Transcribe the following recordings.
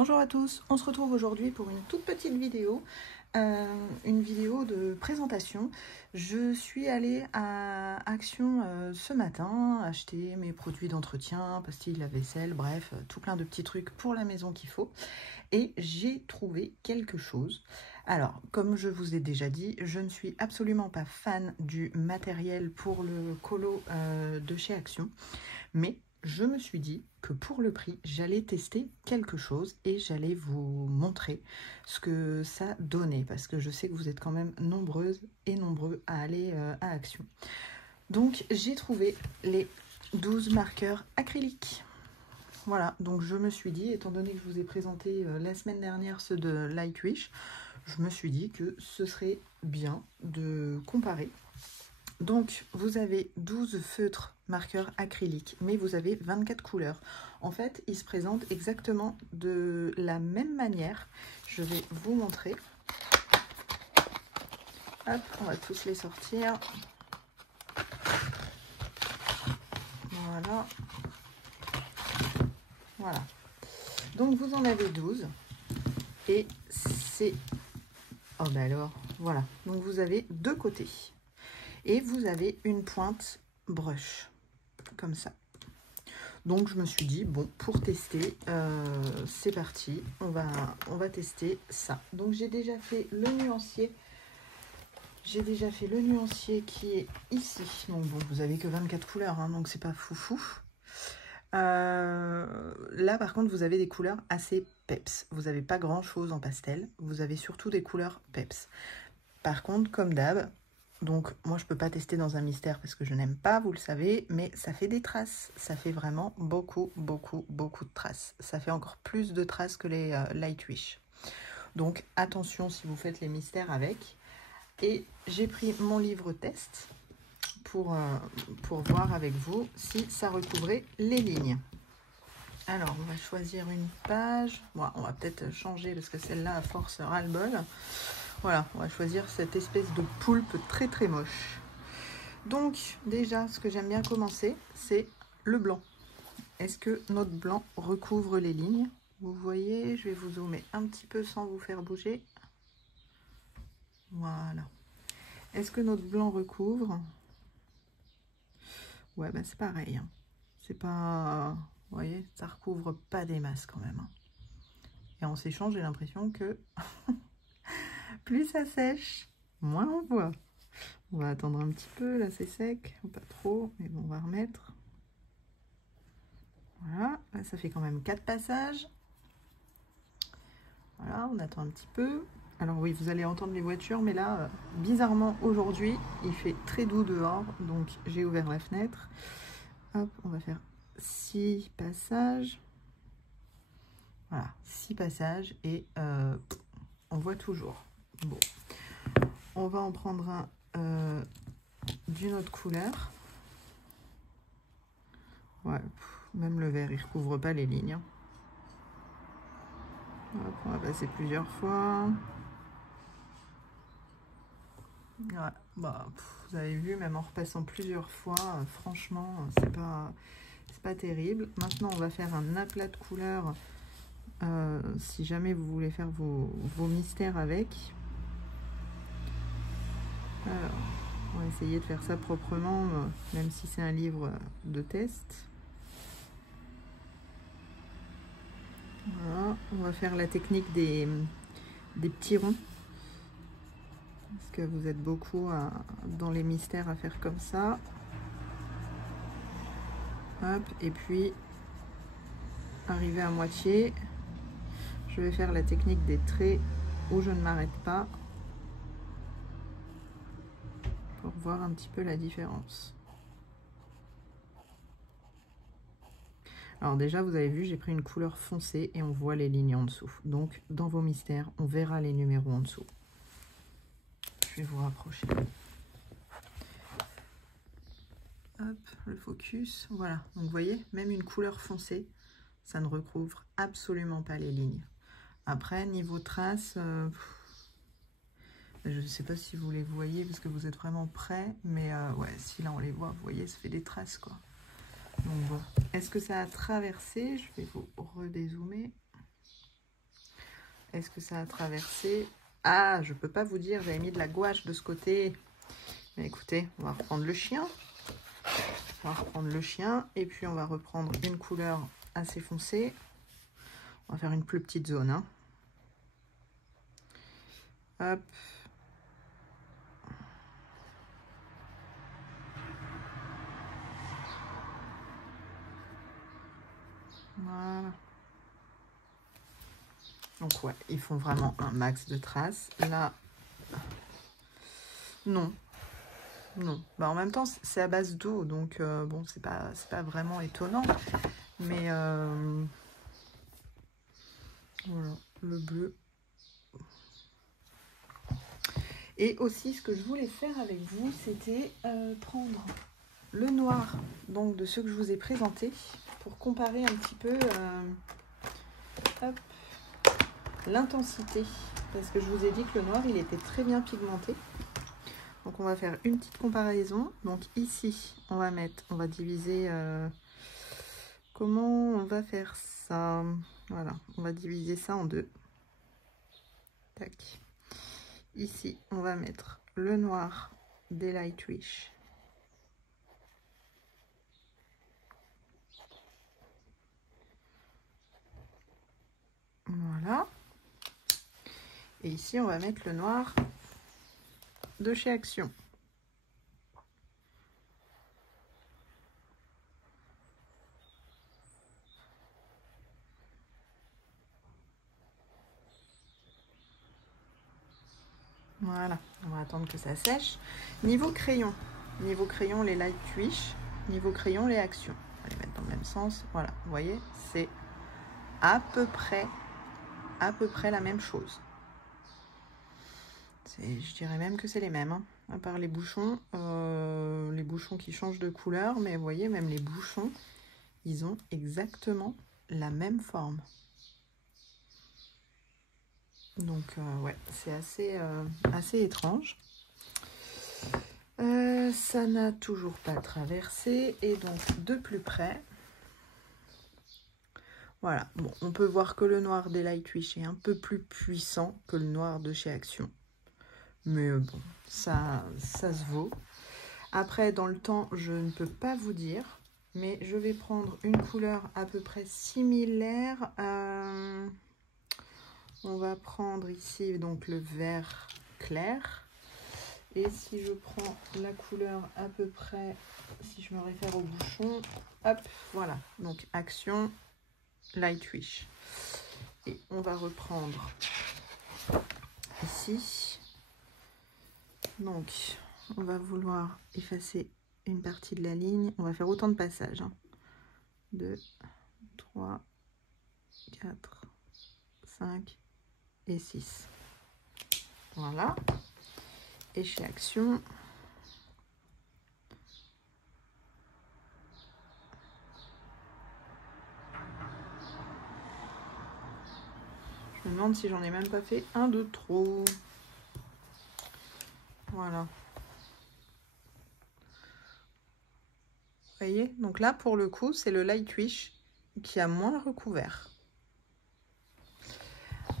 Bonjour à tous, on se retrouve aujourd'hui pour une toute petite vidéo, une vidéo de présentation. Je suis allée à Action ce matin, acheter mes produits d'entretien, pastilles, lave-vaisselle, bref, tout plein de petits trucs pour la maison qu'il faut. Et j'ai trouvé quelque chose. Alors, comme je vous ai déjà dit, je ne suis absolument pas fan du matériel pour le colo de chez Action, mais je me suis dit que pour le prix, j'allais tester quelque chose et j'allais vous montrer ce que ça donnait, parce que je sais que vous êtes quand même nombreuses et nombreux à aller à Action. Donc, j'ai trouvé les 12 marqueurs acryliques. Voilà, donc je me suis dit, étant donné que je vous ai présenté la semaine dernière ceux de Lightwish, je me suis dit que ce serait bien de comparer. Donc, vous avez 12 feutres marqueurs acryliques, mais vous avez 24 couleurs. En fait, ils se présentent exactement de la même manière. Je vais vous montrer. Hop, on va tous les sortir. Voilà. Voilà. Donc, vous en avez 12. Et c'est... Oh, bah alors, voilà. Donc, vous avez deux côtés. Et vous avez une pointe brush, comme ça. Donc je me suis dit, bon, pour tester, c'est parti, on va tester ça. Donc j'ai déjà fait le nuancier. J'ai déjà fait le nuancier qui est ici. Donc bon, vous avez que 24 couleurs, hein, donc c'est pas foufou. Là par contre, vous avez des couleurs assez peps. Vous n'avez pas grand chose en pastel. Vous avez surtout des couleurs peps. Par contre, comme d'hab, donc moi je peux pas tester dans un mystère parce que je n'aime pas, vous le savez, mais ça fait des traces. Ça fait vraiment beaucoup de traces. Ça fait encore plus de traces que les Lightwish. Donc attention si vous faites les mystères avec. Et j'ai pris mon livre test pour voir avec vous si ça recouvrait les lignes. Alors on va choisir une page. Bon, on va peut-être changer parce que celle-là à force ras-le-bol. Voilà, on va choisir cette espèce de poulpe très moche. Donc, déjà, ce que j'aime bien commencer, c'est le blanc. Est-ce que notre blanc recouvre les lignes? Vous voyez, je vais vous zoomer un petit peu sans vous faire bouger. Voilà. Est-ce que notre blanc recouvre? Ouais, bah c'est pareil. Hein. C'est pas... Vous voyez, ça recouvre pas des masses quand même. Hein. Et en séchant, j'ai l'impression que plus ça sèche, moins on voit. On va attendre un petit peu, là c'est sec, pas trop, mais bon, on va remettre. Voilà, là ça fait quand même 4 passages. Voilà, on attend un petit peu. Alors oui, vous allez entendre les voitures, mais là, bizarrement, aujourd'hui, il fait très doux dehors, donc j'ai ouvert la fenêtre. Hop, on va faire 6 passages. Voilà, 6 passages et on voit toujours. Bon, on va en prendre un d'une autre couleur. Ouais, même le vert, il recouvre pas les lignes. Hop, on va passer plusieurs fois. Ouais, bah, vous avez vu, même en repassant plusieurs fois, franchement, c'est pas terrible. Maintenant, on va faire un aplat de couleurs si jamais vous voulez faire vos mystères avec. Alors, on va essayer de faire ça proprement, même si c'est un livre de test. Voilà, on va faire la technique des petits ronds. Parce que vous êtes beaucoup dans les mystères à faire comme ça. Hop, et puis, arrivé à moitié, je vais faire la technique des traits où je ne m'arrête pas. Pour voir un petit peu la différence. Alors déjà, vous avez vu, j'ai pris une couleur foncée et on voit les lignes en dessous. Donc, dans vos mystères, on verra les numéros en dessous. Je vais vous rapprocher. Hop, le focus. Voilà. Donc, vous voyez, même une couleur foncée, ça ne recouvre absolument pas les lignes. Après, niveau traces, je ne sais pas si vous les voyez parce que vous êtes vraiment près, mais ouais, si là on les voit, vous voyez, ça fait des traces, quoi. Donc bon, est-ce que ça a traversé? Je vais vous redézoomer. Est-ce que ça a traversé? Ah, je peux pas vous dire, j'avais mis de la gouache de ce côté. Mais écoutez, on va reprendre le chien. On va reprendre le chien et puis on va reprendre une couleur assez foncée. On va faire une plus petite zone. Hein. Hop. Voilà. Donc ouais, ils font vraiment un max de traces. Là, non. Non. Bah, en même temps, c'est à base d'eau, donc bon, c'est pas vraiment étonnant. Mais voilà, le bleu. Et aussi, ce que je voulais faire avec vous, c'était prendre le noir, donc de ceux que je vous ai présentés, pour comparer un petit peu l'intensité. Parce que je vous ai dit que le noir, il était très bien pigmenté. Donc on va faire une petite comparaison. Donc ici, on va diviser. Comment on va faire ça? Voilà, on va diviser ça en deux. Tac. Ici, on va mettre le noir des Lightwish. Voilà. Et ici, on va mettre le noir de chez Action. Voilà, on va attendre que ça sèche. Niveau crayon, les Lightwish, niveau crayon, les Actions. On va les mettre dans le même sens. Voilà, vous voyez, c'est à peu près la même chose. Je dirais même que c'est les mêmes, hein, à part les bouchons qui changent de couleur, mais vous voyez, même les bouchons, ils ont exactement la même forme. Donc, ouais, c'est assez étrange. Ça n'a toujours pas traversé, et donc de plus près, voilà, bon, on peut voir que le noir des Lightwish est un peu plus puissant que le noir de chez Action. Mais bon, ça se vaut. Après, dans le temps, je ne peux pas vous dire, mais je vais prendre une couleur à peu près similaire. On va prendre ici donc le vert clair. Et si je prends la couleur à peu près, si je me réfère au bouchon, hop, voilà. Donc Action, Lightwish. Et on va reprendre ici. Donc, on va vouloir effacer une partie de la ligne. On va faire autant de passages. 2, 3, 4, 5 et 6. Voilà. Et chez Action, je me demande si j'en ai même pas fait un de trop. Voilà. Vous voyez? Donc là, pour le coup, c'est le Lightwish qui a moins recouvert.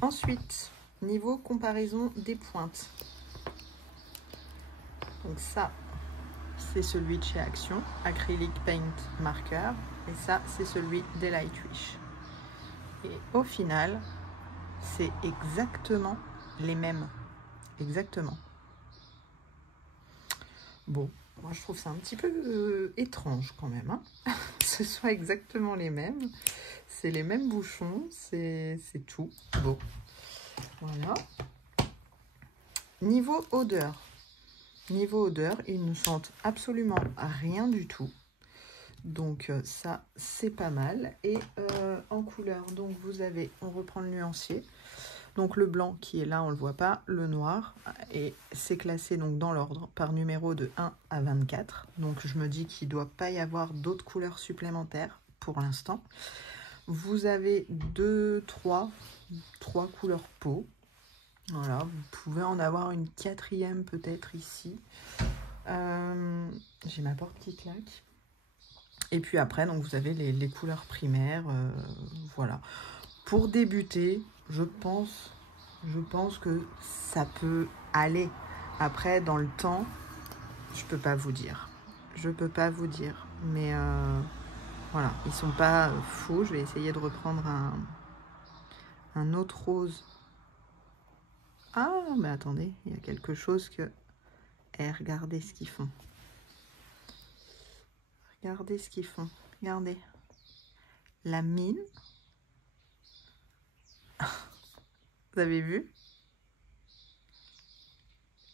Ensuite, niveau comparaison des pointes. Donc ça, c'est celui de chez Action, Acrylic Paint Marker. Et ça, c'est celui des Lightwish. Et au final, c'est exactement les mêmes. Exactement. Bon, moi je trouve ça un petit peu étrange quand même. Hein que ce soit exactement les mêmes. C'est les mêmes bouchons, c'est tout. Bon, voilà. Niveau odeur. Niveau odeur, ils ne sentent absolument rien du tout. Donc ça, c'est pas mal. Et en couleur, donc vous avez, on reprend le nuancier. Donc le blanc qui est là, on ne le voit pas, le noir, et c'est classé donc dans l'ordre par numéro de 1 à 24. Donc je me dis qu'il ne doit pas y avoir d'autres couleurs supplémentaires pour l'instant. Vous avez trois couleurs peau. Voilà, vous pouvez en avoir une quatrième peut-être ici. J'ai ma porte qui claque. Et puis après, donc vous avez les couleurs primaires. Voilà. Pour débuter, je pense Je pense que ça peut aller. Après, dans le temps, je peux pas vous dire. Je peux pas vous dire. Mais voilà, ils sont pas fous. Je vais essayer de reprendre un autre rose. Ah, mais attendez, il y a quelque chose que... Eh, regardez ce qu'ils font. Regardez ce qu'ils font. Regardez. La mine. Vous avez vu?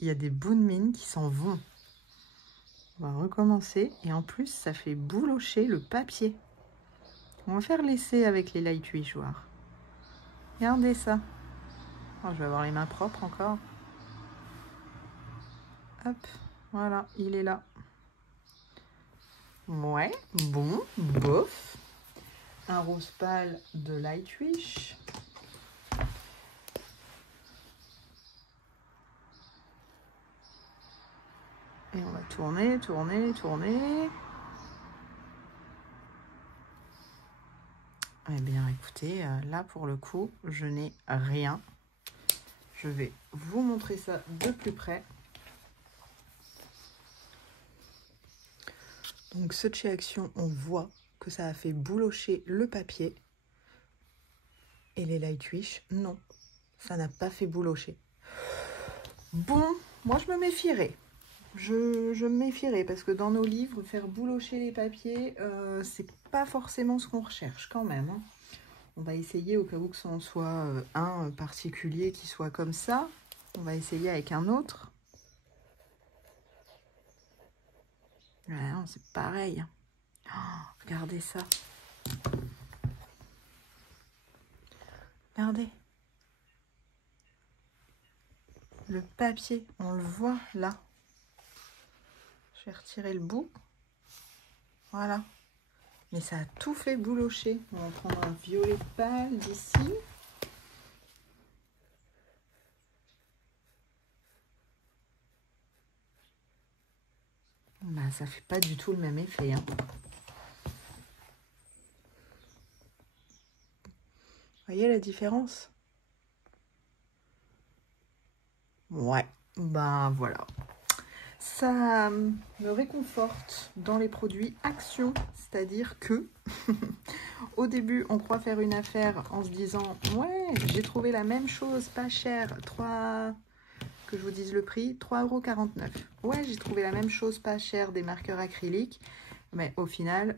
Il y a des bouts de mine qui s'en vont. On va recommencer. Et en plus, ça fait boulocher le papier. On va faire l'essai avec les light wichoirs. Regardez ça. Oh, je vais avoir les mains propres encore. Hop, voilà, il est là. Ouais, bon, bof. Un rose pâle de Lightwish. Et on va tourner, tourner, tourner. Eh bien, écoutez, là, pour le coup, je n'ai rien. Je vais vous montrer ça de plus près. Donc, ce chez Action, on voit que ça a fait boulocher le papier. Et les Lightwish, non, ça n'a pas fait boulocher. Bon, moi, je me méfierais. Je me méfierais parce que dans nos livres, faire boulocher les papiers, c'est pas forcément ce qu'on recherche quand même. Hein. On va essayer, au cas où que ça en soit un particulier qui soit comme ça. On va essayer avec un autre. Ouais, non, c'est pareil. Oh, regardez ça. Regardez. Le papier, on le voit là. Je vais retirer le bout. Voilà. Mais ça a tout fait boulocher. On va prendre un violet pâle d'ici. Bah, ça fait pas du tout le même effet. Hein. Voyez la différence? Ouais, ben voilà. Ça me réconforte dans les produits Action, c'est-à-dire que au début, on croit faire une affaire en se disant « Ouais, j'ai trouvé la même chose, pas cher, 3... » que je vous dise le prix, 3,49 €. Ouais, j'ai trouvé la même chose, pas cher, des marqueurs acryliques. Mais au final,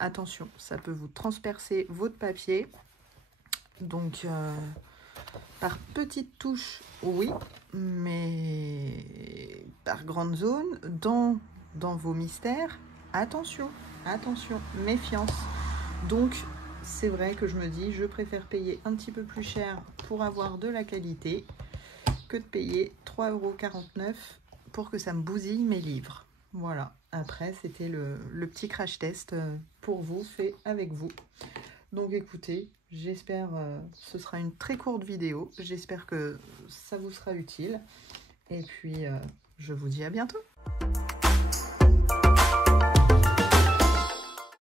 attention, ça peut vous transpercer votre papier. Donc, par petites touches, oui, mais par grande zone, dans vos mystères, attention, attention, méfiance. Donc, c'est vrai que je me dis, je préfère payer un petit peu plus cher pour avoir de la qualité que de payer 3,49 € pour que ça me bousille mes livres. Voilà, après, c'était le petit crash test pour vous, fait avec vous. Donc écoutez, j'espère ce sera une très courte vidéo. J'espère que ça vous sera utile. Et puis, je vous dis à bientôt.